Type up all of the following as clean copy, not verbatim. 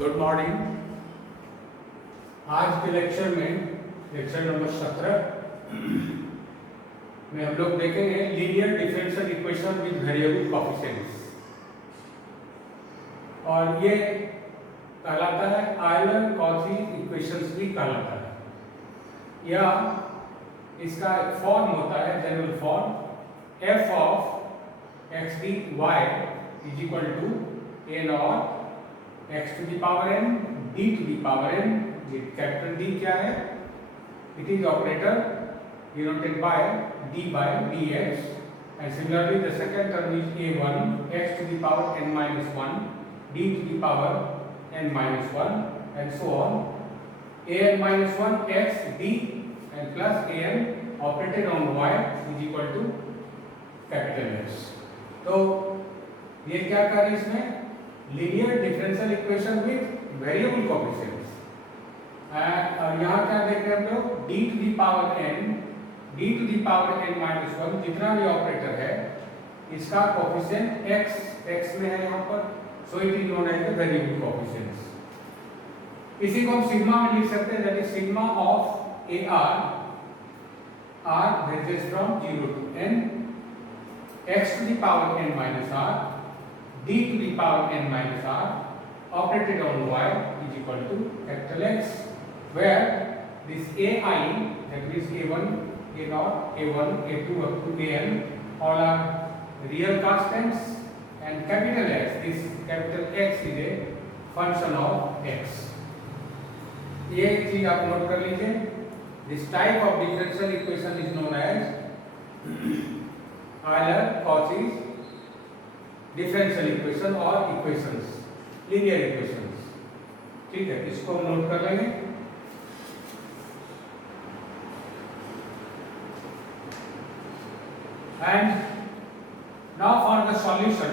Good morning. आज के lecture में लेक्चर नंबर 17 में हम लोग देखेंगे linear differential equation with variable coefficients, और ये कहलाता है आयलर कॉची इक्वेशंस भी कहलाता है। या इसका एक फॉर्म होता है, general form f of x dy is equal to a naught x to the power n d to the power n। ये कैपिटल D क्या है? It is operator denoted by d by dx, and similarly the second term is a1 x to the power n minus 1 d to the power n minus 1 and so on, an minus 1 x d and plus an operated on y is equal to capital X। तो ये क्या कर रहे हैं इसमें? Linear differential equation with variable coefficients. और यहाँ क्या देख रहे हैं हम लोग? d to the power n minus 1 जितना भी ऑपरेटर है इसका कोएफिशिएंट x में है यहाँ पर, so it is known as the variable coefficients. इसी को हम सिग्मा में लिख सकते हैं, that is sigma of r ranges from 0 to n x to the power n minus r d to the power n minus r operated on y is equal to capital X, where this ai, that is a1, a0, a1, a2 up to an, all are real constants, and capital X, this capital X is a function of x। ये चीज आप note कर लीजिए। This type of differential equation is known as Euler-Cauchy differential equation और equations, linear equations. ठीक है, इसको हम नोट कर लेंगे। And now for the solution,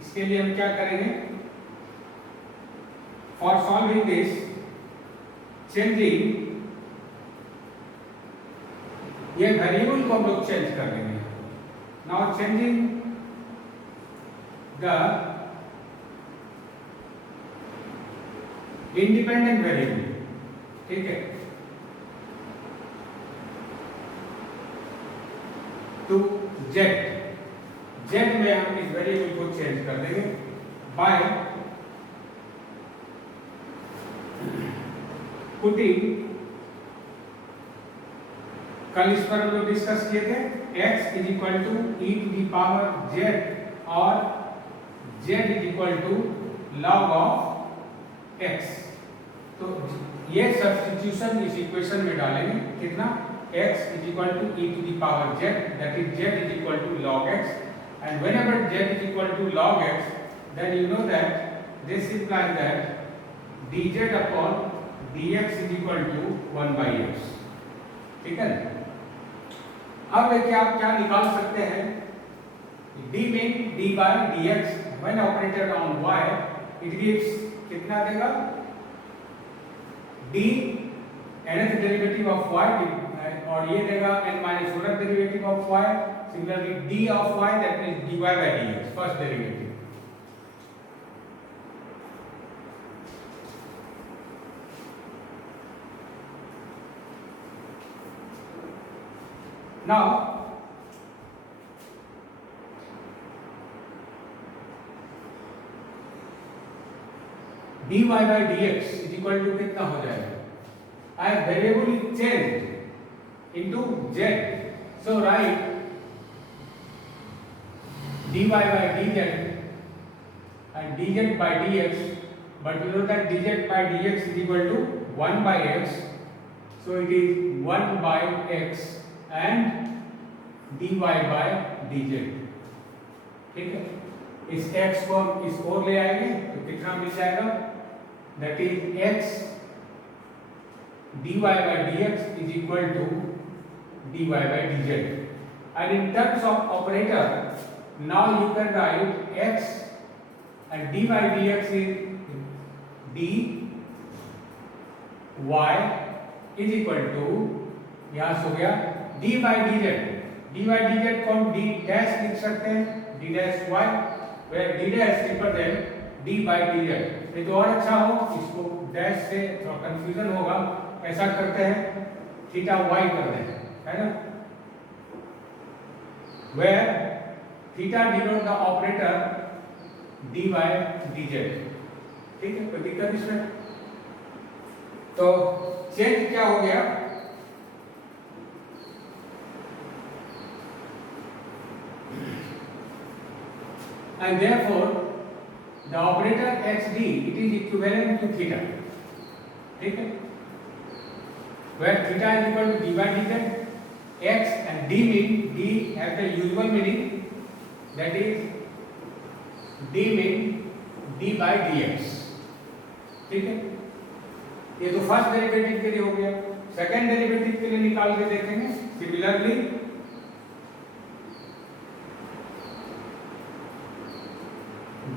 इसके लिए हम क्या करेंगे? फॉर सॉल्विंग दिस, चेंजिंग ये वेरिएबल को हम लोग चेंज कर देंगे। Now changing the independent variable, ठीक है, to z में हम इस वेरिएबल को चेंज कर देंगे बाय पुटिंग, कल इस पर हम लोग डिस्कस किए थे, x is equal to e to the power z और z is equal to log of x। तो ये सब्स्टिट्यूशन इस इक्वेशन में डालेंगे, कितना? x is equal to e to the power z, that is z is equal to log x, and whenever z is equal to log x, then you know that this implies that dz upon dx is equal to 1 by x। ठीक है, अब देखिए आप क्या निकाल सकते हैं? d में d by dx when operated on y, it gives कितना देगा? d nth derivative of y, और ये देगा n minus 1th derivative of y, similarly d of y, that means dy by dx, first derivative. Now dy by dx is equal to कितना हो जाएगा? As variable is changed into z, so write dy by dz and dz by dx, but you know that dz by dx is equal to 1 by x, so it is 1 by x and dy by dz। ठीक है, इस x को इस ओर ले आएंगे तो कितना मिल जाएगा? That is x dy by dx is equal to dy by dz, and in terms of operator, now you can write x and dy by dx is dy is equal to, यहाँ से हो गया d by dz को हम d dash लिख सकते हैं, d dash y, where d dash represent D by D Z. ये तो और अच्छा हो, इसको डैश से थोड़ा कंफ्यूजन होगा, ऐसा करते हैं थीटा वाई कर दें, है ना, where theta denote the operator D by D Z. ठीक है, कोई दिक्कत इसमें? तो चेंज क्या हो गया, and therefore the operator xd it is equivalent to theta। ठीक है, where theta is equal to d by dz, x and d mean d have the usual meaning, that is d mean d by dx। ठीक है, ये तो first derivative के लिए हो गया। सेकंड डेरिवेटिव के लिए निकाल के देखेंगे similarly.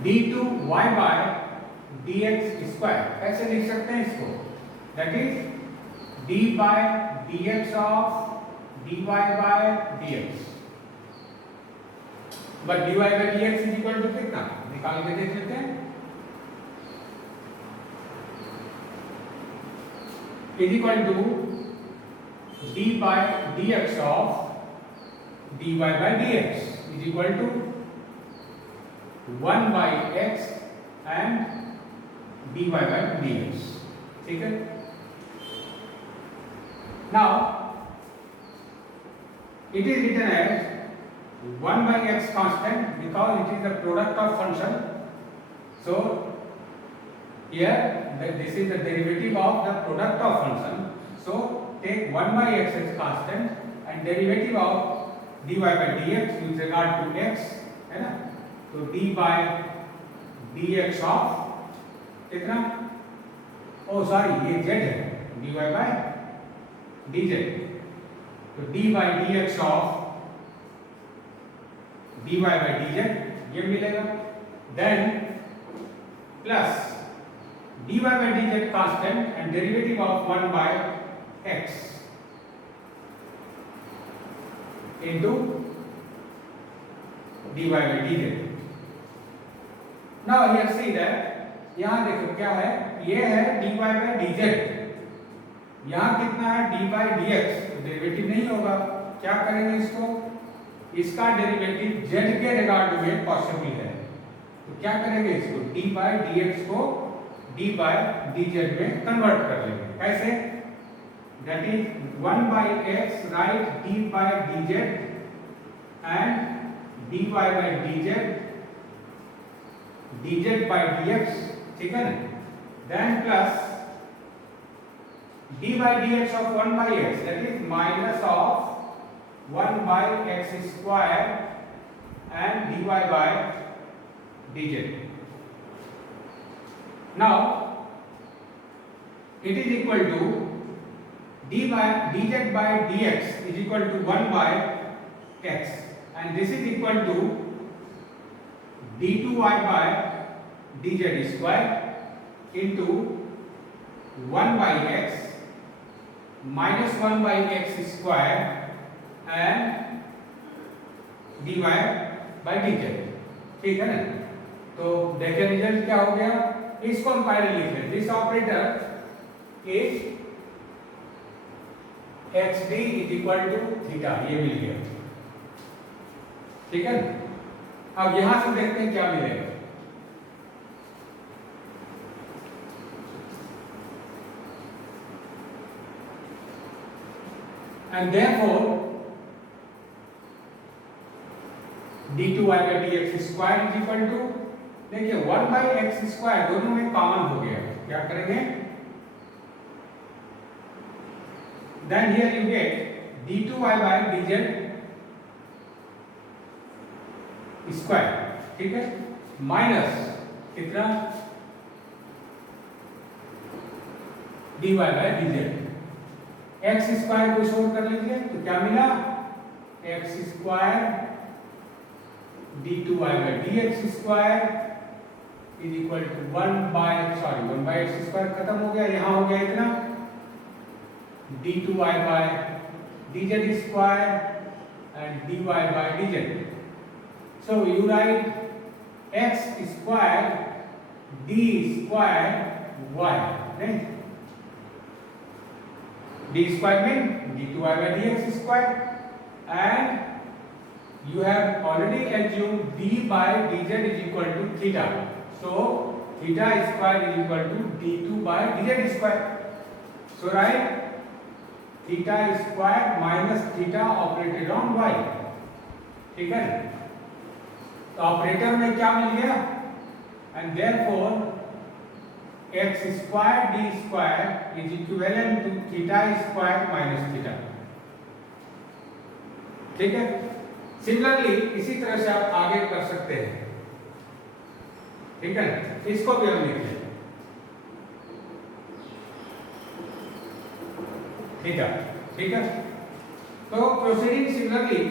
d2y by dx square कैसे लिख सकते हैं इसको, that is d by dx of dy by dx, but dy by dx is equal to कितना, निकाल के देख लेते हैं, is equal to d by dx of dy by dx is equal to 1 by x and dy by dx। ठीक है, now it is written as 1 by x constant because it is the product of function, so here this is the derivative of the product of function, so take 1 by x as constant and derivative of dy by dx with regard to x, है ना, तो d by dx of कितना, ओ sorry ये z है, dy by dz, तो d by dx of dy by dz ये मिलेगा, then plus dy by dz constant and derivative of 1 by x into dy by dz। Now here see that यहाँ देखो क्या है, ये है dy by dz, यहाँ कितना है d by dx, डेरिवेटिव नहीं होगा, क्या करेंगे इसको, इसका डेरिवेटिव z के रिगार्ड में पॉसिबल है, तो क्या करेंगे इसको d by dx को d by dz में कन्वर्ट कर लेंगे, कैसे, that is 1 by x right d by dz and dy by dz dz by dx, ठीक है ना, then plus d by dx of 1 by x, that is minus of 1 by x square and dy by dz। Now it is equal to d by dz by dx is equal to 1 by x and this is equal to d2y by dz square into 1 by x minus 1 by x square and dy by dz। ठीक है ना, तो देखिए result क्या हो गया, इसको हम पहले लिख लें, this operator is xd is equal to theta, ये मिल गया, ठीक है। अब यहां से देखते हैं क्या मिलेगा, and therefore d2y by dx square is equal to, देखिए 1 by x square दोनों में कॉमन हो गया, क्या करेंगे, then here you get d2y by dz square, ठीक है, माइनस कितना dy by dz, x square को शोर कर लीजिए, तो क्या मिला, x square d2y by dx square is equal to 1 by x square खत्म हो गया, यहां हो गया इतना d2y by dz square and dy by dz। So you write x square D square Y, नहीं, D square mean d2y by dx square, and you have already assumed d by dz is equal to theta, so theta square is equal to d2 by dz square, so write theta square minus theta operated on y, ठीक है, तो operator में क्या मिल गया, and therefore x square d square is equivalent to theta square minus theta, ठीक है। Similarly इसी तरह से आप आगे कर सकते हैं, ठीक है, इसको भी हम लिख लें, ठीक है, ठीक है। तो प्रोसीडिंग सिमिलरली,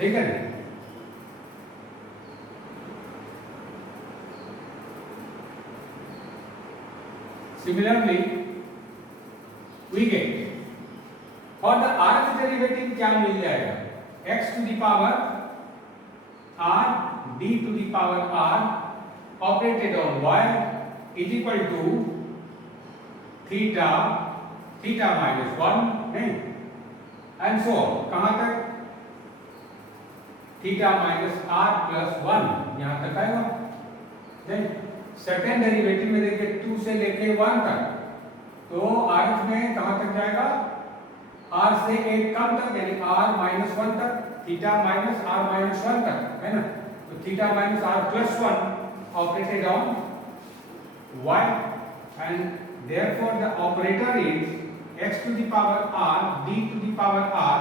ठीक है, similarly we get for the rth derivative क्या मिल जाएगा, x to the power r d to the power r operated on y is equal to theta theta minus 1, नहीं, and so कहाँ तक, थीटा माइनस r प्लस 1 यहाँ तक आएगा, नहीं। Second derivative में देखिए 2 से लेके 1 तक, तो rth में कहां तक जाएगा, r से 1 कम तक, यानी r माइनस 1 तक, थीटा माइनस r माइनस 1 तक, है ना, तो theta minus r plus 1 operated on y, and therefore the operator is x to the power r d to the power r,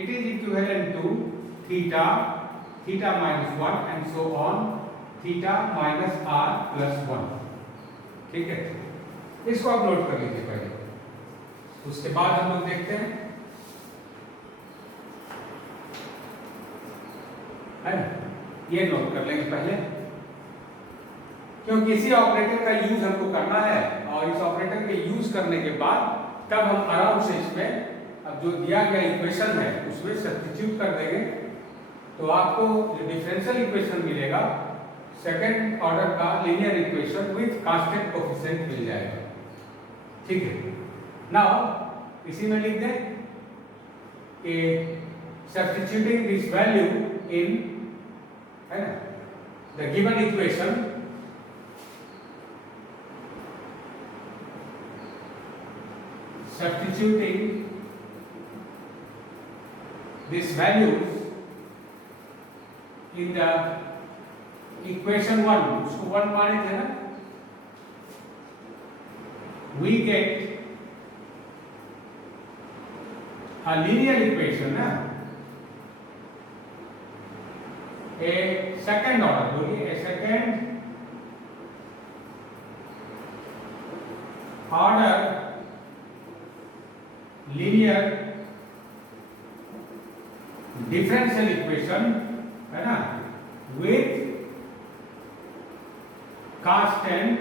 it is equivalent to theta theta minus 1 and so on theta minus r plus 1, ठीक है। इसको आप note कर लीजिए पहले, उसके बाद हम लोग देखते हैं, है ना, ये नोट कर लेंगे पहले, क्योंकि इसी ऑपरेटर का यूज हमको करना है, और इस ऑपरेटर के यूज करने के बाद तब हम आराम से इसमें अब जो दिया गया इक्वेशन है उसमें सब्स्टिट्यूट कर देंगे, तो आपको जो डिफरेंशियल इक्वेशन मिलेगा सेकेंड ऑर्डर का linear equation with constant coefficient मिल जाएगा, ठीक है। नाउ इसी में लिख दें कि सब्स्टिट्यूटिंग दिस वैल्यू इन, है ना, the given equation, substituting this values in the equation 1, उसको 1 माने थे ना, we get a linear equation ना, a second order, बोलिए, a second order linear differential equation, है ना, with कांस्टेंट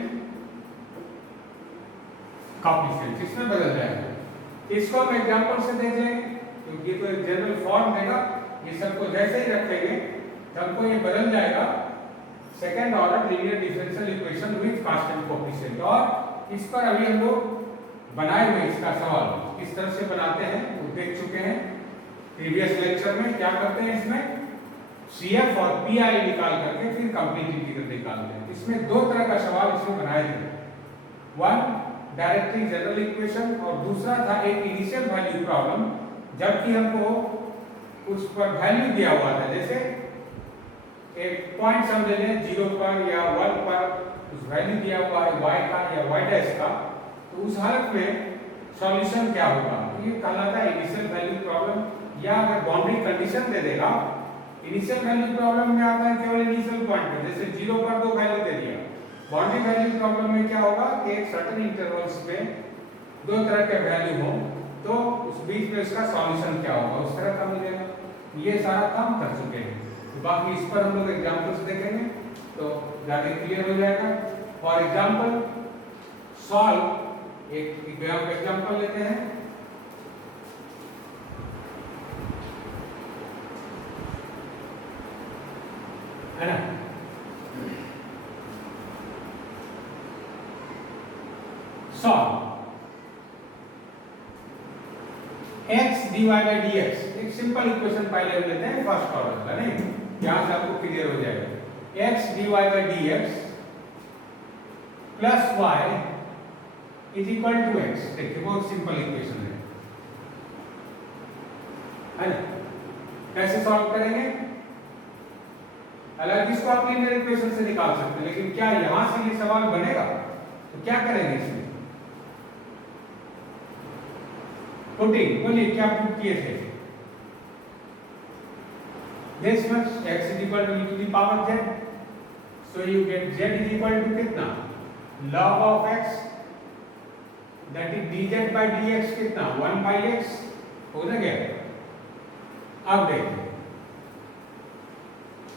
कोएफिशिएंट, इसमें बदल जाएगा। इसको हम एग्जांपल से देख लेंगे, क्योंकि ये तो एक जनरल फॉर्म देगा, ये सबको जैसे ही रखेंगे सबको ये बदल जाएगा, second order linear differential equation with constant coefficient. और इस पर अभी हम लोग बनाए हुए इसका सवाल किस तरह से बनाते हैं वो देख चुके हैं प्रीवियस लेक्चर में। क्या करते हैं, इसमें CF और PI निकाल करके फिर कंप्लीट इंटीग्रल निकालते हैं। इसमें दो तरह का सवाल इसमें बनाए थे, वन डायरेक्टली जनरल इक्वेशन और दूसरा था एक इनिशियल वैल्यू प्रॉब्लम, जबकि हमको उस पर वैल्यू दिया हुआ था, जैसे एक पॉइंट समझ लें 0 पर या 1 पर उस वैल्यू दिया हुआ है y का या y डैश का, तो उस हालत में सॉल्यूशन क्या होगा, ये कहलाता है इनिशियल वैल्यू प्रॉब्लम। या अगर बाउंड्री कंडीशन दे देगा, इनिशियल वैल्यू प्रॉब्लम में आता है केवल इनिशियल पॉइंट पे, जैसे 0 पर 2 वैल्यू दे दिया। बाउंड्री वैल्यू प्रॉब्लम में क्या होगा कि एक सर्टेन इंटरवल्स पे दो तरह के वैल्यू हो, तो उस बीच में इसका सॉल्यूशन क्या होगा, उस तरह का मिलेगा। ये सारा काम कर चुके हैं, तो बाकी इस पर हम लोग एग्जांपल्स देखेंगे तो ज्यादा क्लियर हो जाएगा। फॉर एग्जांपल सॉल्व एक एग्जांपल लेते हैं, है ना। Solve x dy by dx, एक सिंपल इक्वेशन पहले लेते हैं फर्स्ट ऑर्डर का, नहीं यहां से आपको क्लियर हो जाएगा। x dy by dx plus y is equal to x। देखिए बहुत सिंपल इक्वेशन है ना। कैसे सॉल्व करेंगे? अलग इसको आप लीनियर इक्वेशन से निकाल सकते हैं, लेकिन क्या यहां से ये सवाल बनेगा? तो क्या करेंगे इसमें? पुटिंग, बोलिए क्या पुट किए थे? This much x is equal to e to the power z, so you get z is equal to कितना? log of x, that is dz by dx कितना? 1 by x हो ना गया। अब देखिए,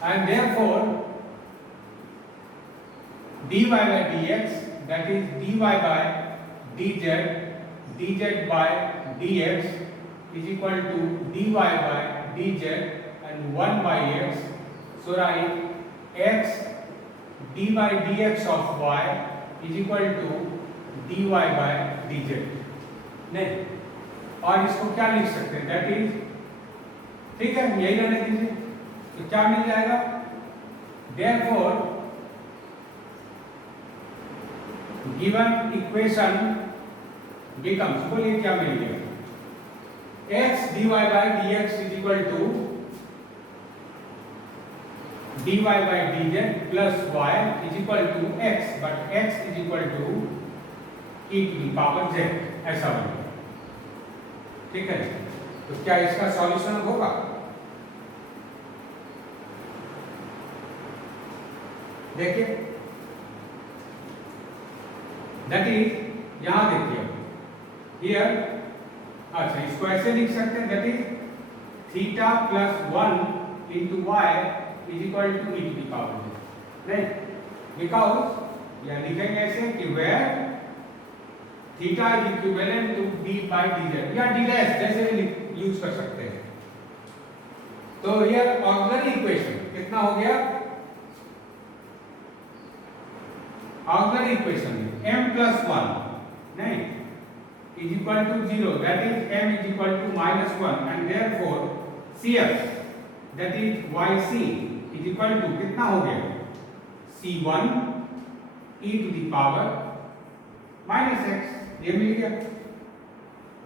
and therefore dy by dx, that is dy by dz, dz by dx is equal to dy by dz and 1 by x. So write x d by dx of y is equal to dy by dz। नहीं, और इसको क्या लिख सकते हैं? That is, ठीक है यही रहने दीजिए। तो क्या मिल जाएगा? Therefore given equation becomes, बोलिए क्या मिल गया? x dy by dx is equal to dy by dz plus y is equal to x, but x is equal to e to the power z, ऐसा बनेगा। ठीक है, तो क्या इसका सॉल्यूशन होगा? देखिए, दैट इज, यहां देखिए हियर, अच्छा इसको ऐसे लिख सकते हैं, that is theta plus 1 into y is equal to e to the power z, नहीं, बिकॉज या लिखेंगे ऐसे कि where theta is equivalent to D by dz या d डैश, जैसे भी यूज कर सकते हैं। तो हियर ऑक्सिलरी इक्वेशन कितना हो गया? ऑक्सिलरी इक्वेशन m plus 1 नहीं is equal to 0, that is m is equal to -1, and therefore CF, that is YC is equal to कितना हो गया? C1 e to the power minus x, ये मिल गया।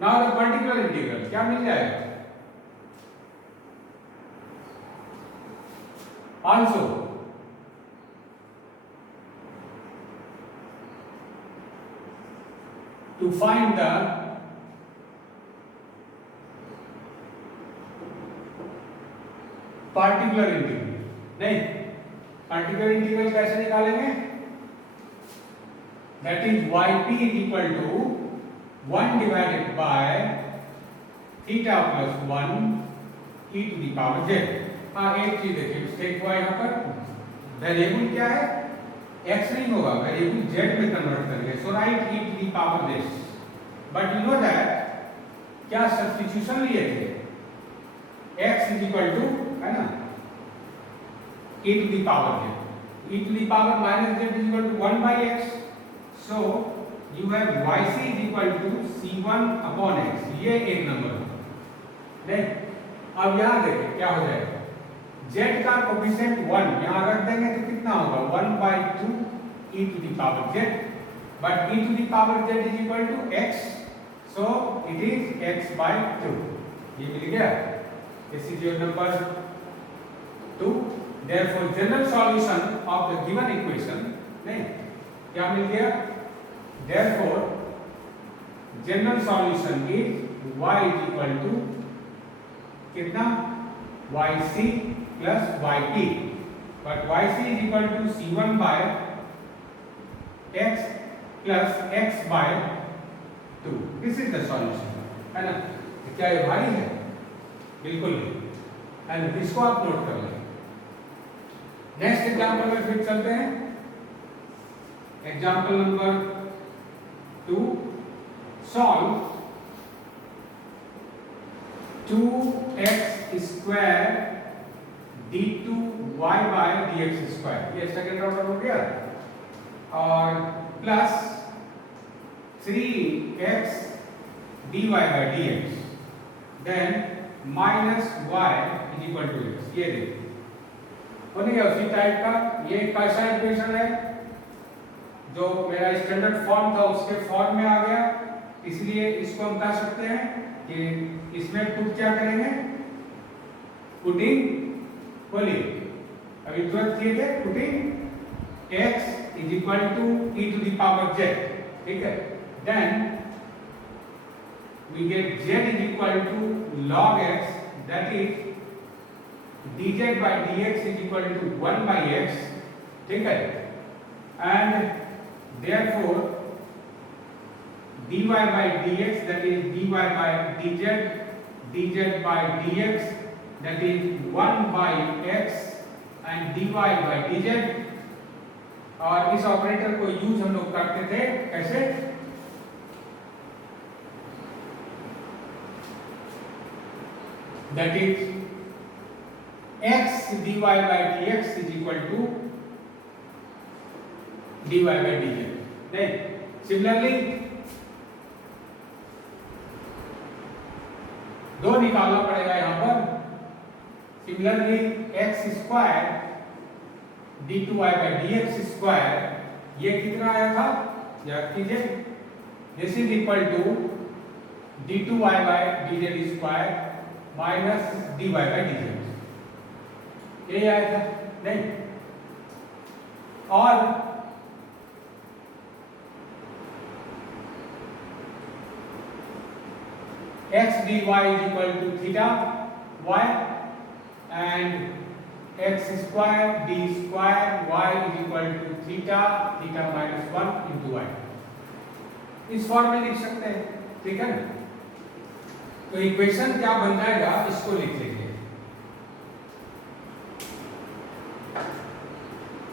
नाउ द पर्टिकुलर इंटीग्रल क्या मिल जाएगा? Also to find the particular integral, नहीं, particular integral कैसे निकालेंगे? That is yp is equal to 1 divided by theta plus 1 e to the power z। हाँ एक चीज देखिए, स्टेप हुआ यहाँ पर वेरिएबल क्या है? x नहीं होगा, वेरिएबल z में कन्वर्ट करेंगे। So write e to the power this, but you know that क्या सब्स्टिट्यूशन लिए थे? x is equal to, है ना, e to the power z, e to the power minus z is equal to 1 by x, so you have yc is equal to c1 upon x, ये एक number है। अब यहाँ देखिए क्या हो जाएगा? z का कोफिशिएंट 1 यहाँ रख देंगे तो कितना होगा? 1 by 2 e to the power z, but e to the power z is equal to x, so it is x by 2। ये मिल गया। This is your number 2। Therefore general solution of the given equation, नहीं क्या मिल गया? Therefore general solution is y is equal to कितना? yc plus yp, but yc is equal to c1 by x plus x by 2। This is the solution, है ना। क्या ये भारी है? बिल्कुल नहीं, एंड इसको आप नोट कर लें। नेक्स्ट एग्जांपल में फिर चलते हैं। Example number 2, solve 2x square d2y by dx square, ये सेकेंड ऑर्डर हो गया, और plus 3x dy by dx, then minus y is equal to x। ये देखिए हो नहीं गया उसी टाइप का। ये कैसा इक्वेशन है, जो मेरा स्टैंडर्ड फॉर्म था उसके फॉर्म में आ गया, इसलिए इसको हम कह सकते हैं कि इसमें पुट क्या करेंगे, पुटिंग, बोलिए अभी तुरंत किए थे, putting x is equal to e to the power z, ठीक है, then we get z is equal to log x, that is dz by dx is equal to 1 by x, ठीक है, and therefore dy by dx, that is dy by dz, dz by dx, that is 1 by x and dy by dz। और इस operator को use हम लोग करते थे कैसे, that is x dy by dx is equal to dy by dz। then similarly दो निकालना पड़ेगा यहां पर, similarly x square d2y by dx square, ये कितना आया था याद कीजिए, this is equal to d2y by dz square minus dy by dz, ये आया था नहीं, और x dy is equal to theta y and x square d square y is equal to theta theta minus 1 into y, इस form में लिख सकते हैं, ठीक है ना। तो इक्वेशन क्या बन जाएगा, इसको लिख लेंगे।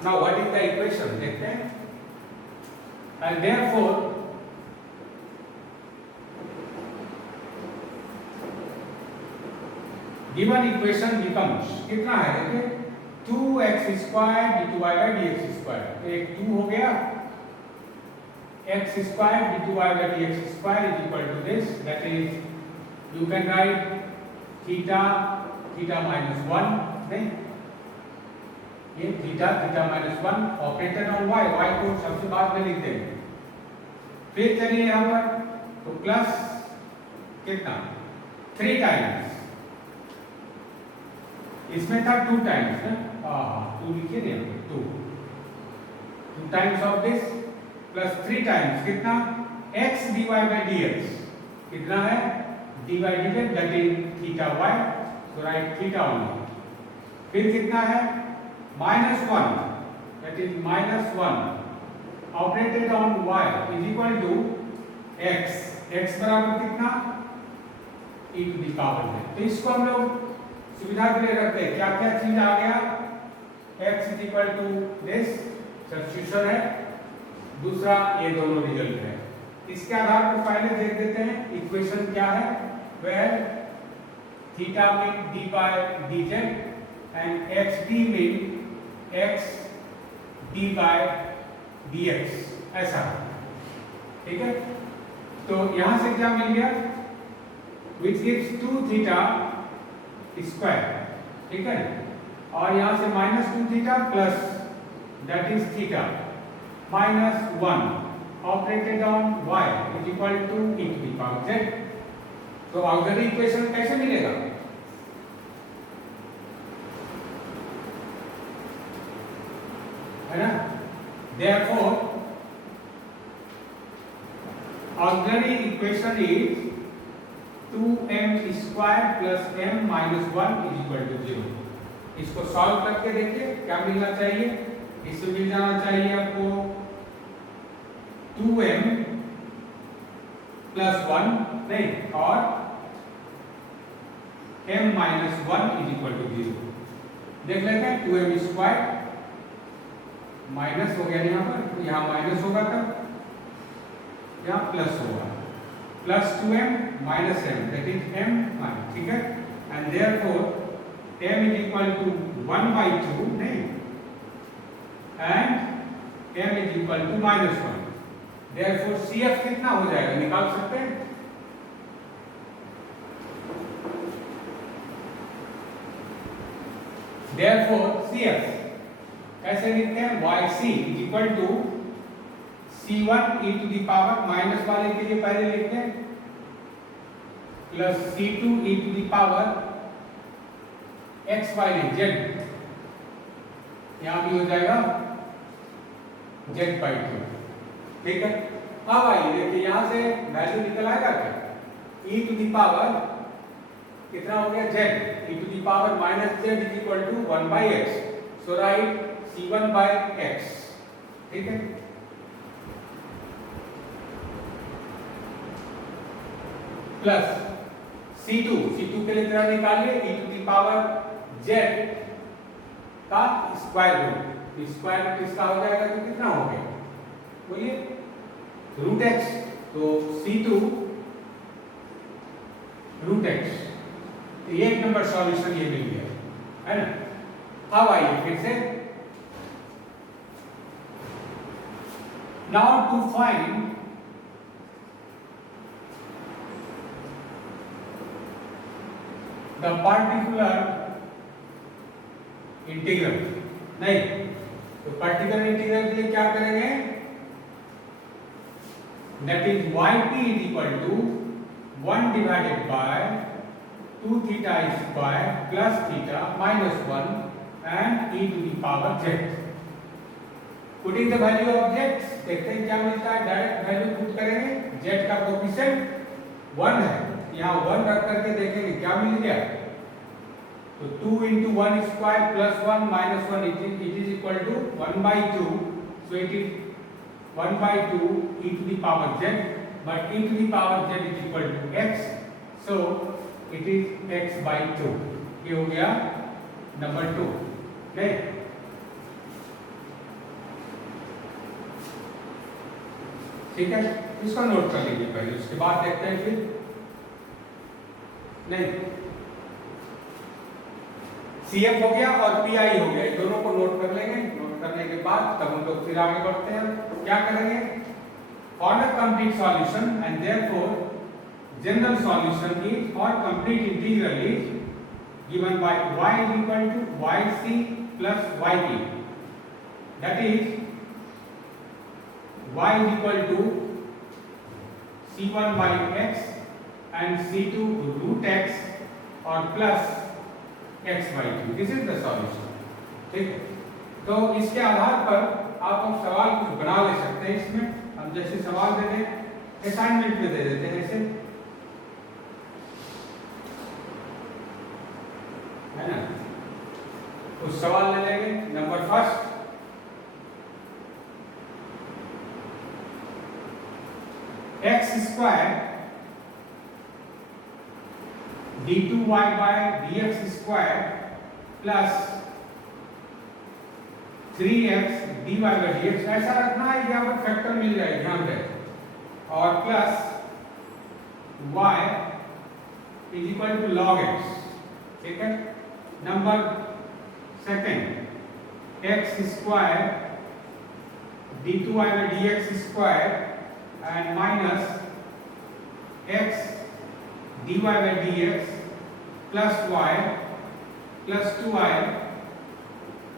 Now what is the equation, देखते हैं, and therefore given equation becomes, कितना है देखिए, 2x square d2y by dx square, तो एक 2 हो गया, x square d2y by dx square is equal to this, that is you can write theta theta minus 1, नहीं, ये theta theta minus 1 operated on y, y को सबसे बाद में लिख देंगे। फिर चलिए यहाँ पर, तो प्लस कितना 3 टाइम्स, इसमें था 2 टाइम्स ना, हाँ 2 लिखिए नहीं, 2 times of this plus 3 times कितना x dy by dx, कितना है dy dz, that is theta y, so write theta only। फिर कितना है -1, that is -1 operated on y is equal to x, x बराबर कितना e to the power है। तो इसको हम लोग सुविधा के लिए रखते हैं, क्या क्या चीज आ गया, x is equal to this substitution है, दूसरा ये दोनों रिजल्ट है। इसके आधार पर पहले देख देते हैं इक्वेशन क्या है, where theta mean d by dz and xt mean x d by dx, ऐसा, ठीक है। तो यहां से क्या मिल गया, which gives 2 theta स्क्वायर, ठीक है, और यहां से -2 theta plus that is theta -1 operated on y is equal to e to the power z। तो ऑक्सिलरी इक्वेशन कैसे मिलेगा, है ना, therefore auxiliary equation is 2m square plus m minus 1 is equal to 0। इसको सॉल्व करके देखिए क्या मिलना चाहिए, इससे मिल जाना चाहिए आपको 2m प्लस 1 नहीं, और m minus 1 is equal to 0। देख लेते हैं, 2m स्क्वायर माइनस हो गया यहाँ पर, तो यहाँ माइनस होगा, तब यहाँ प्लस होगा, plus 2m minus m, that is m, ठीक है, and therefore m is equal to 1/2 नहीं, and m is equal to -1. Therefore CF कितना हो जाएगा निकाल सकते हैं? Therefore CF कैसे लिखते हैं? YC is equal to C1 e to the power minus वाले के लिए पहले लिखते हैं plus C2 e to the power x y z, यहां भी हो जाएगा z/2. ठीक है, अब आइए देखिए यहां से वैल्यू निकल आएगा क्या? e to the power कितना हो गया? z e to the power minus z is equal to 1/x. So write C1/x. ठीक है, प्लस C2 के लिए तरह निकालिए e to the power z का स्क्वायर रूट. स्क्वायर रूट इसका हो जाएगा तो कितना हो गया बोलिए? √x. तो C2 √x. एक नंबर सॉल्यूशन ये मिल गया है ना. अब आइए फिर से, now to find the particular integral. नहीं तो पार्टिकुलर इंटीग्रल के लिए क्या करेंगे? That is yp is equal to 1 divided by 2 theta square plus theta minus 1 and e to the power z. Putting the value of z, देखते हैं क्या मिलता है. डायरेक्ट वैल्यू पुट करेंगे. z का कोएफिशिएंट 1 है, यहाँ 1 रख करके देखेंगे क्या मिल गया. तो 2 into 1 square plus 1 minus 1 it is equal to 1/2. So it is 1/2 e to the power z, but e to the power z is equal to x. So it is x/2. ये हो गया नंबर 2. नहीं, ठीक है, इसको note कर लीजिए पहले, उसके बाद देखते हैं फिर. नहीं, CF हो गया और PI हो गया, दोनों को नोट कर लेंगे. नोट करने के बाद तब हम लोग फिर आगे बढ़ते हैं. क्या करेंगे? For the complete solution and therefore general solution is, or complete integral is given by y is equal to yc plus yp. That is y is equal to c1/x and c2 √x or plus x/2. This is the solution. ठीक है, तो इसके आधार पर आप अब सवाल कुछ बना ले सकते हैं. इसमें हम जैसे सवाल दे दें, असाइनमेंट में दे देते हैं ऐसे, है ना. कुछ सवाल ले लेंगे. Number first, x² d2y/dx² plus 3x dy/dx. ऐसा रखना है, यहाँ पर फैक्टर मिल जाए, ध्यान दें. और plus y is equal to log x. ठीक है. Number second, x² d2y/dx² and minus x dy/dx plus y plus 2y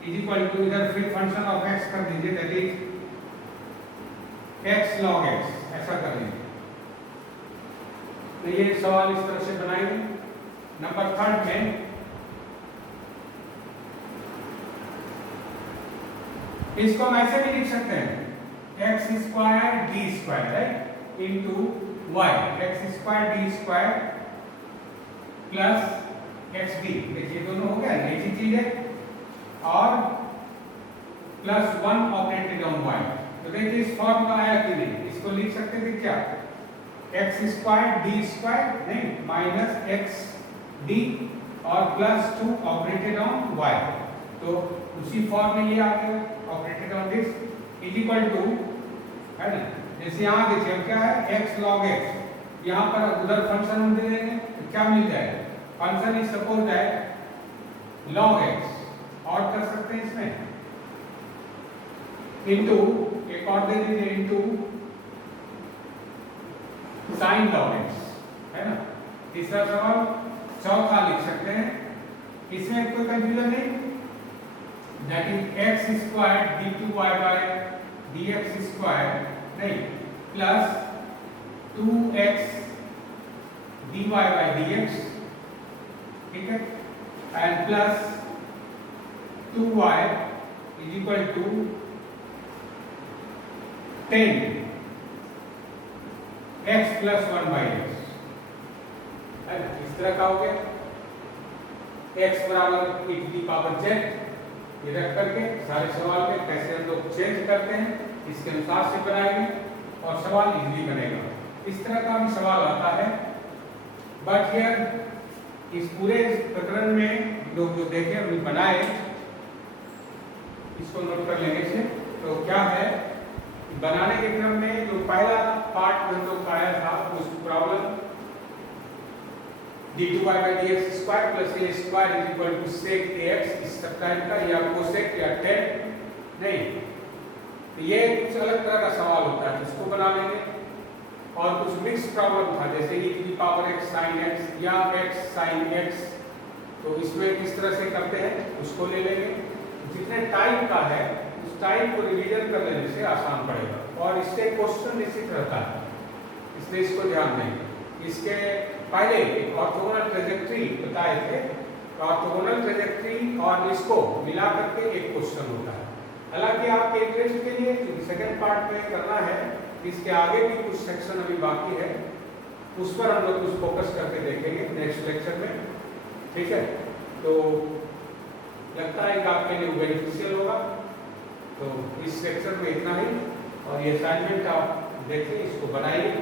is equal to, इधर फिर फंक्शन ऑफ x कर दीजिए, that is x log x. ऐसा कर लीजिए. तो ये सवाल इस तरह से बनाएंगे. नंबर थर्ड में इसको हम ऐसे भी लिख सकते हैं, x² d² right into y, x² d² plus xd. देखिए दोनों हो गया, एक ही चीज है. और प्लस 1 ऑपरेटेड ऑन y. तो देखिए इस फॉर्म का आया कि नहीं, इसको लिख सकते थे क्या, x² d² नहीं माइनस xd और प्लस 2 ऑपरेटेड ऑन y. तो उसी फॉर्म में ये आ गया, operated on this is equal to, है ना. जैसे यहाँ देखिए क्या है, x log x. यहाँ पर उधर फंक्शन हम दे देंगे तो क्या मिल जाएगा. Function is suppose that log x और कर सकते हैं इसमें इंटू एक और दे दीजिए इंटू साइन log x, है ना। तीसरा सवाल चौथा लिख सकते हैं, इसमें कोई कंफ्यूजन नहीं, that is X square d2y by dx स्क्वायर नहीं plus 2x dy by dx, ठीक है, and plus 2y is equal to 10 x plus 1 by X, है ना। इस तरह का हो गया x बराबर e to the power z, ये रख करके सारे सवाल पे कैसे हम लोग चेंज करते हैं इसके अनुसार से बनाएंगे और सवाल इजीली बनेगा। इस तरह का भी सवाल आता है, बट हियर इस पूरे प्रकरण में लोग जो देखे अभी बनाए इसको नोट कर लेंगे से। तो क्या है, बनाने के क्रम में जो पहला पार्ट हम लोग का आया था उस प्रॉब्लम d2y by dx स्क्वायर plus a square is equal to sec ax, इस टाइप का या cosec या tan नहीं, तो ये कुछ अलग तरह का सवाल होता है इसको बना लेंगे। और कुछ मिक्स प्रॉब्लम था जैसे e to the power x sin x या x sin x, तो इसमें किस तरह से करते हैं उसको ले लेंगे। जितने टाइप का है उस टाइप को रिवीजन कर लेने से आसान पड़ेगा और इससे क्वेश्चन निश्चित रहता है, इसलिए इसको ध्यान देंगे। इसके पहले एक ऑर्थोगोनल ट्रेजेक्ट्री बताए थे, ऑर्थोगोनल ट्रेजेक्ट्री और इसको मिला करके एक क्वेश्चन होता है। हालांकि आपके इंटरेस्ट के लिए सेकंड पार्ट में करना है, इसके आगे भी कुछ सेक्शन अभी बाकी है, उस पर हम लोग कुछ फोकस करके देखेंगे नेक्स्ट लेक्चर में, ठीक है। तो लगता है कि आपके लिए बेनिफिशियल होगा। तो इस सेक्शन में इतना ही, और ये असाइनमेंट आप देखिए, इसको बनाइए।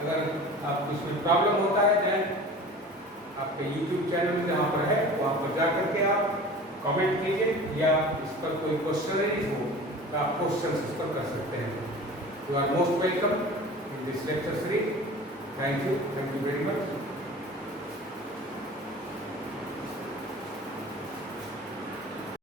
अगर आपको इसमें प्रॉब्लम होता है देन आपके YouTube चैनल में जहाँ पर है वहाँ पर जा करके आप कमेंट कीजिए, या इस पर कोई क्वेश्चन हो तो आप क्वेश्चन इस पर कर सकते हैं। You are most welcome in this lecture series. Thank you very much.